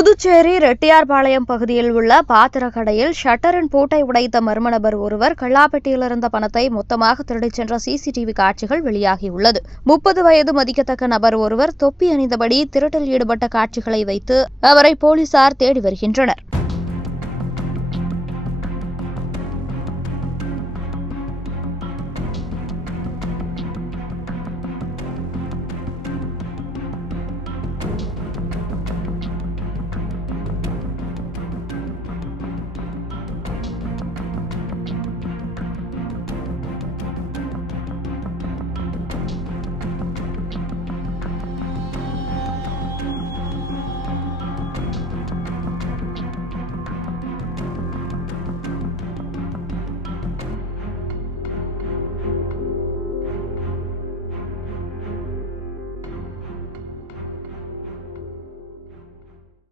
புதுச்சேரி ரெட்டியார்பாளையம் பகுதியில் உள்ள பாத்திரக்கடையில் ஷட்டரின் பூட்டை உடைத்த மர்ம நபர் ஒருவர் கல்லாப்பெட்டியில் இருந்த பணத்தை மொத்தமாக திருடிச் சென்ற சிசிடிவி காட்சிகள் வெளியாகியுள்ளது. 30 வயது மதிக்கத்தக்க நபர் ஒருவர் தொப்பி அணிந்தபடி திருட்டில் ஈடுபட்ட காட்சிகளை வைத்து அவரை போலீசார் தேடி வருகின்றனர்.